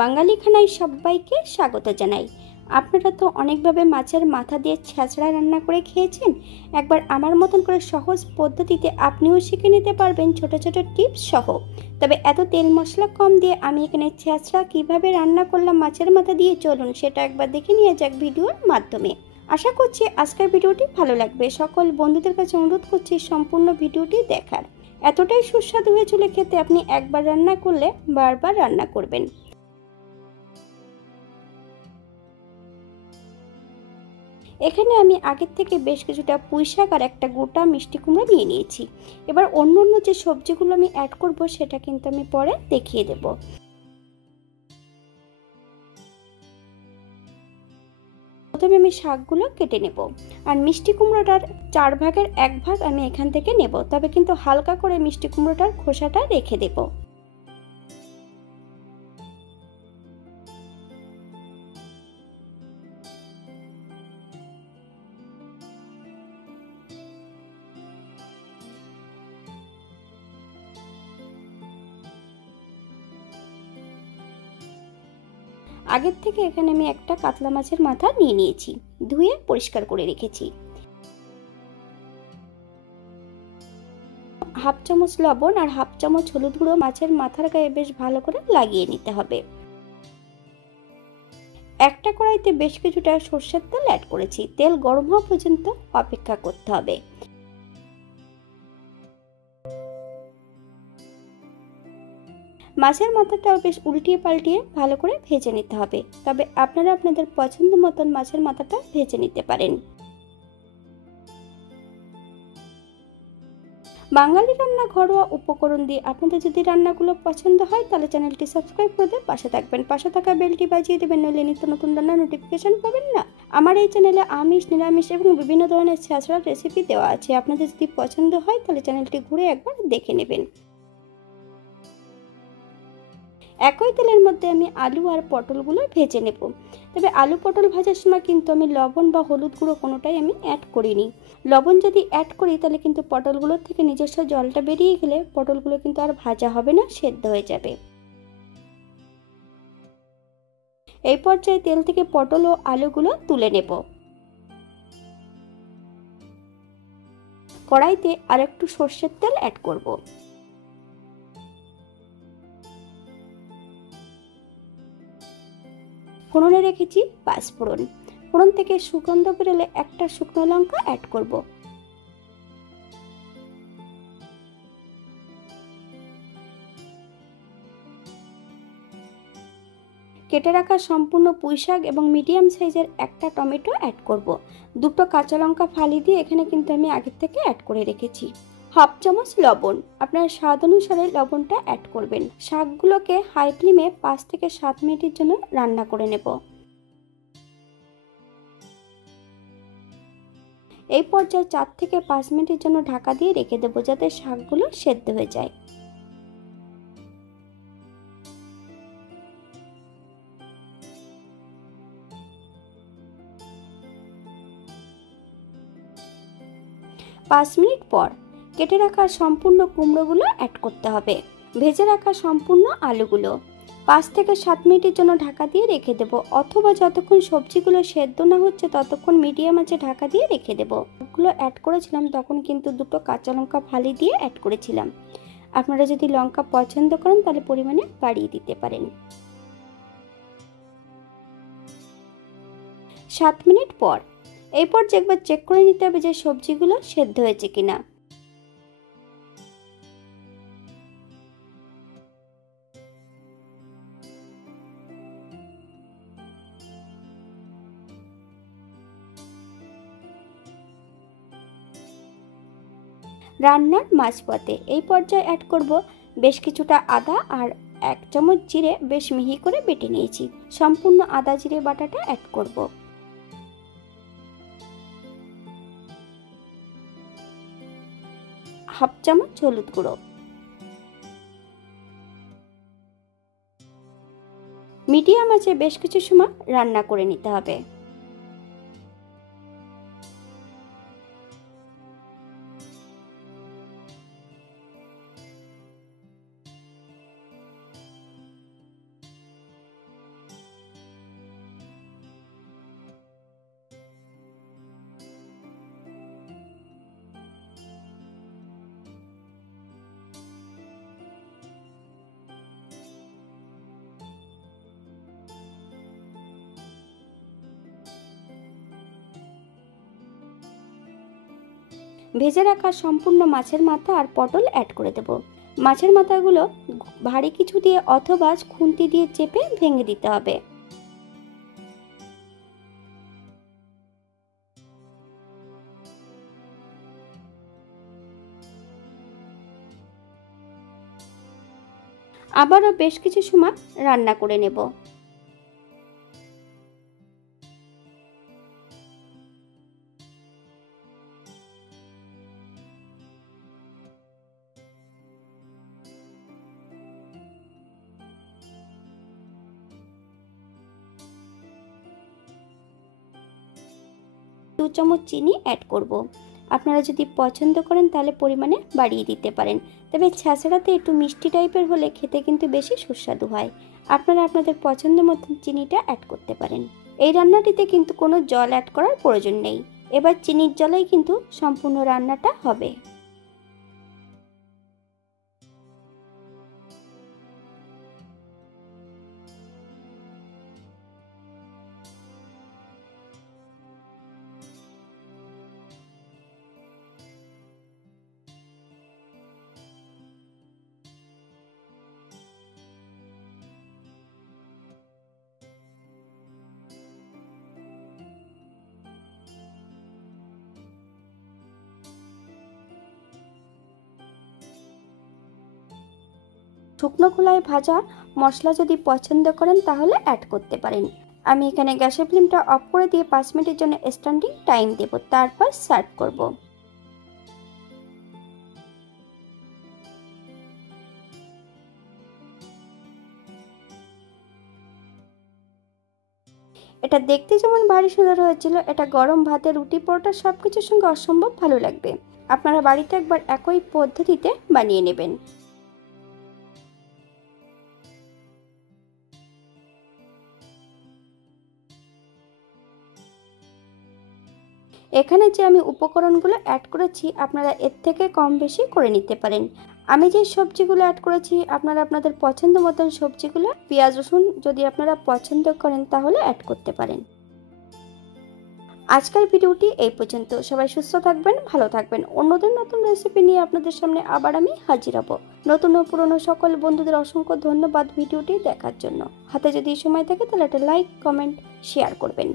বাঙালি খানায় সবাইকে স্বাগত জানাই। আপনারা তো অনেকভাবে মাছের মাথা দিয়ে ছেঁচড়া রান্না করে খেয়েছেন। একবার আমার মতন করে সহজ পদ্ধতিতে আপনিও শিখে নিতে পারবেন ছোট ছোট টিপস সহ। তবে এত তেল মশলা কম দিয়ে আমি এখানে ছেঁচড়া কিভাবে রান্না করলাম মাছের মাথা দিয়ে, চলুন সেটা একবার দেখে নিয়ে যাক ভিডিওর মাধ্যমে। আশা করছি আজকের ভিডিওটি ভালো লাগবে। সকল বন্ধুদের কাছে অনুরোধ করছি সম্পূর্ণ ভিডিওটি দেখার। এতটাই সুস্বাদু হয়েছিল খেতে, আপনি একবার রান্না করলে বারবার রান্না করবেন। এখানে আমি আগের থেকে বেশ কিছুটা পুঁইশাক আর একটা গোটা মিষ্টি কুমড়া নিয়ে নিয়েছি। এবার অন্য অন্য যে সবজিগুলো আমি অ্যাড করব সেটা কিন্তু আমি পরে দেখিয়ে দেব। প্রথমে আমি শাকগুলো কেটে নেব, আর মিষ্টি কুমড়োটার 4 ভাগের 1 ভাগ আমি এখান থেকে নেব, তবে কিন্তু হালকা করে মিষ্টি কুমড়োটার খোসাটা রেখে দেব। আগের থেকে এখানে আমি একটা কাতলা মাছের মাথা নিয়ে নিয়েছি, ধুয়ে পরিষ্কার করে রেখেছি। হাফ চামচ লবণ আর হাফ চামচ হলুদ গুঁড়ো মাছের মাথার গায়ে বেশ ভালো করে লাগিয়ে নিতে হবে। একটা কড়াইতে বেশ কিছুটা সরষের তেল অ্যাড করেছি। তেল গরম হওয়া পর্যন্ত অপেক্ষা করতে হবে। মাছের মাথাটাও বেশ উল্টিয়ে পাল্টিয়ে ভালো করে ভেজে নিতে হবে, তবে আপনারা আপনাদের পছন্দ মতন মাছের মাথাটা ভেজে নিতে পারেন। বাঙালি রান্না ঘরোয়া উপকরণ দিয়ে আপনাদের যদি রান্নাগুলো পছন্দ হয় তাহলে চ্যানেলটি সাবস্ক্রাইব করে পাশে থাকবেন, পাশে থাকা বেলটি বাজিয়ে দেবেন, নইলে নিত্য নতুন রান্নার নোটিফিকেশন পাবেন না। আমার এই চ্যানেলে আমিষ, নিরামিষ এবং বিভিন্ন ধরনের ছেঁচড়ার রেসিপি দেওয়া আছে। আপনাদের যদি পছন্দ হয় তাহলে চ্যানেলটি ঘুরে একবার দেখে নেবেন। একই তেলের মধ্যে আমি আলু আর পটলগুলো ভেজে নেব, তবে আলু পটল ভাজার সময় কিন্তু আমি লবণ বা হলুদ গুঁড়ো কোনোটাই আমি অ্যাড করিনি। লবণ যদি অ্যাড করি তাহলে কিন্তু পটলগুলোর থেকে নিজস্ব জলটা বেরিয়ে গেলে পটলগুলো কিন্তু আর ভাজা হবে না, সেদ্ধ হয়ে যাবে। এই পর্যায়ে তেল থেকে পটল ও আলুগুলো তুলে নেব। কড়াইতে আর একটু সর্ষের তেল অ্যাড করব। ফোড়নে রেখেছি পাঁচফোড়ন। ফোড়ন থেকে সুগন্ধ বেরোলে একটা শুকনো লঙ্কা অ্যাড করব। কেটে রাখা সম্পূর্ণ পুঁইশাক এবং মিডিয়াম সাইজের একটা টমেটো অ্যাড করব। দুটো কাঁচা লঙ্কা ফালি দিয়ে এখানে কিন্তু আমি আগের থেকে অ্যাড করে রেখেছি। হাফ চামচ লবণ, আপনার স্বাদ অনুসারে লবণটা অ্যাড করবেন। শাকগুলোকে হাই ফ্লেমে 5 থেকে 7 মিনিটের জন্য রান্না করে নেব। এই পর্যায়ে 4 থেকে 5 মিনিটের জন্য ঢাকা দিয়ে রেখে দেবো, যাতে শাকগুলো সেদ্ধ হয়ে যায়। পাঁচ মিনিট পর কেটে রাখা সম্পূর্ণ কুমড়োগুলো অ্যাড করতে হবে। ভেজে রাখা সম্পূর্ণ আলুগুলো 5 থেকে 7 মিনিটের জন্য ঢাকা দিয়ে রেখে দেব, অথবা যতক্ষণ সবজিগুলো সেদ্ধ না হচ্ছে ততক্ষণ মিডিয়াম আঁচে ঢাকা দিয়ে রেখে দেব। সবগুলো অ্যাড করেছিলাম তখন কিন্তু দুটো কাঁচা লঙ্কা ফালি দিয়ে অ্যাড করেছিলাম। আপনারা যদি লঙ্কা পছন্দ করেন তাহলে পরিমাণে বাড়িয়ে দিতে পারেন। 7 মিনিট পর এই পর্যায়ে একবার চেক করে নিতে হবে যে সবজিগুলো সেদ্ধ হয়েছে কিনা। রান্নার মাঝপথে এই পর্যায়ে অ্যাড করব বেশ কিছুটা আদা আর 1 চামচ জিরে বেশ মিহি করে বেটে নিয়েছি। সম্পূর্ণ আদা জিরে বাটাটা অ্যাড করব। হাফ চামচ হলুদ গুঁড়ো। মিডিয়াম আঁচে বেশ কিছু সময় রান্না করে নিতে হবে। ভেজে রাখা সম্পূর্ণ মাছের মাথা আর পটল অ্যাড করে দেব। মাছের মাথাগুলো ভারী কিছু দিয়ে অথবা খুন্তি দিয়ে চেপে ভেঙে দিতে হবে। আবারও বেশ কিছু সময় রান্না করে নেব। দু চামচ চিনি অ্যাড করব। আপনারা যদি পছন্দ করেন তাহলে পরিমাণে বাড়িয়ে দিতে পারেন, তবে ছ্যাঁচড়াতে একটু মিষ্টি টাইপের হলে খেতে কিন্তু বেশি সুস্বাদু হয়। আপনারা আপনাদের পছন্দ মতন চিনিটা অ্যাড করতে পারেন। এই রান্নাটিতে কিন্তু কোনো জল অ্যাড করার প্রয়োজন নেই। এবার চিনির জলেই কিন্তু সম্পূর্ণ রান্নাটা হবে। শুকনো খোলায় ভাজা মশলা যদি পছন্দ করেন তাহলে অ্যাড করতে পারেন। আমি এখানে গ্যাসের ফ্লেমটা অফ করে দিয়ে 5 মিনিটের জন্য স্ট্যান্ডিং টাইম দেব, তারপর সার্ভ করব। এটা দেখতে যেমন ভারী সুন্দর হয়েছিল, এটা গরম ভাতে, রুটি, পরোটা সব কিছুর সঙ্গে অসম্ভব ভালো লাগবে। আপনারা বাড়িতে একবার একই পদ্ধতিতে বানিয়ে নেবেন। এখানে যে আমি উপকরণগুলো অ্যাড করেছি আপনারা এর থেকে কম বেশি করে নিতে পারেন। আমি যে সবজিগুলো অ্যাড করেছি আপনারা আপনাদের পছন্দ মতন সবজিগুলো, পেঁয়াজ রসুন যদি আপনারা পছন্দ করেন তাহলে অ্যাড করতে পারেন। আজকের ভিডিওটি এই পর্যন্ত। সবাই সুস্থ থাকবেন, ভালো থাকবেন। অন্যদের নতুন রেসিপি নিয়ে আপনাদের সামনে আবার আমি হাজির হব। নতুন ও পুরনো সকল বন্ধুদের অসংখ্য ধন্যবাদ ভিডিওটি দেখার জন্য। হাতে যদি সময় থাকে তাহলে একটা লাইক, কমেন্ট, শেয়ার করবেন।